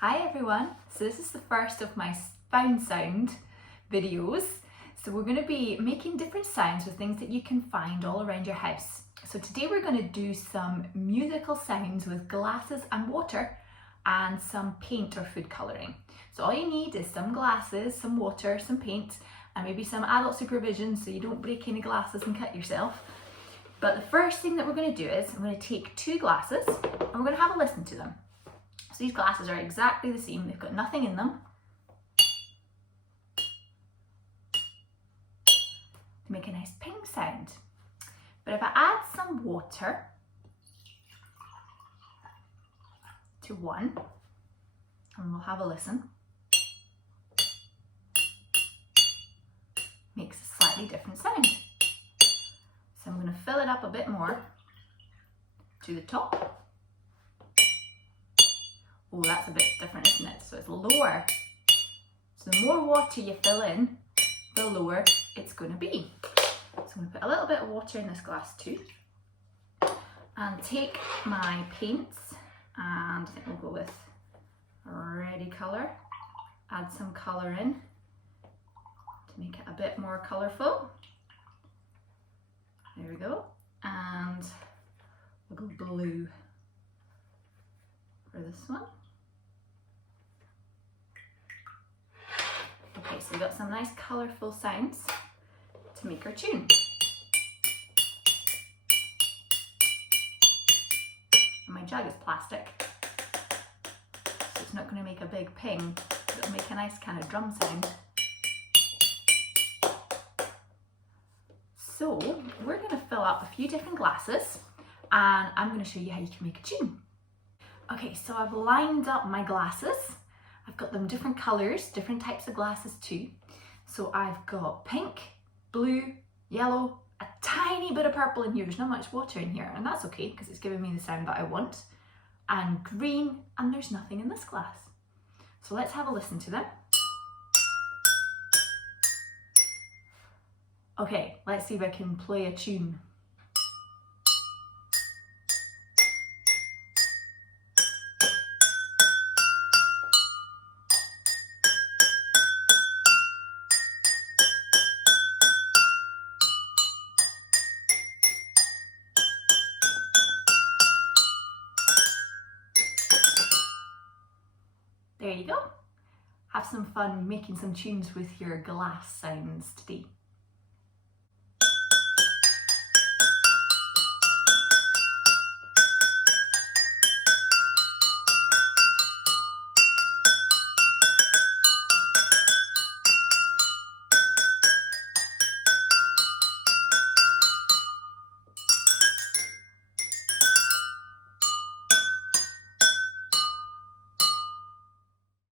Hi everyone, so this is the first of my found sound videos. So we're going to be making different sounds with things that you can find all around your house. So today we're going to do some musical sounds with glasses and water and some paint or food colouring. So all you need is some glasses, some water, some paint and maybe some adult supervision so you don't break any glasses and cut yourself. But the first thing that we're going to do is I'm going to take two glasses and we're going to have a listen to them. So these glasses are exactly the same, they've got nothing in them. To make a nice ping sound. But if I add some water to one, and we'll have a listen, makes a slightly different sound. So I'm going to fill it up a bit more to the top. Oh, that's a bit different, isn't it? So it's lower. So the more water you fill in, the lower it's going to be. So I'm going to put a little bit of water in this glass too. And take my paints, and I think we'll go with Ready Colour. Add some colour in to make it a bit more colourful. There we go. And we'll go blue for this one. Okay, so we've got some nice colourful sounds to make our tune. And my jug is plastic, so it's not going to make a big ping, but it'll make a nice kind of drum sound. So we're going to fill up a few different glasses and I'm going to show you how you can make a tune. Okay, so I've lined up my glasses. I've got them different colours, different types of glasses too. So I've got pink, blue, yellow, a tiny bit of purple in here. There's not much water in here, and that's okay because it's giving me the sound that I want. And green, and there's nothing in this glass. So let's have a listen to them. Okay, let's see if I can play a tune. There you go. Have some fun making some tunes with your glass sounds today.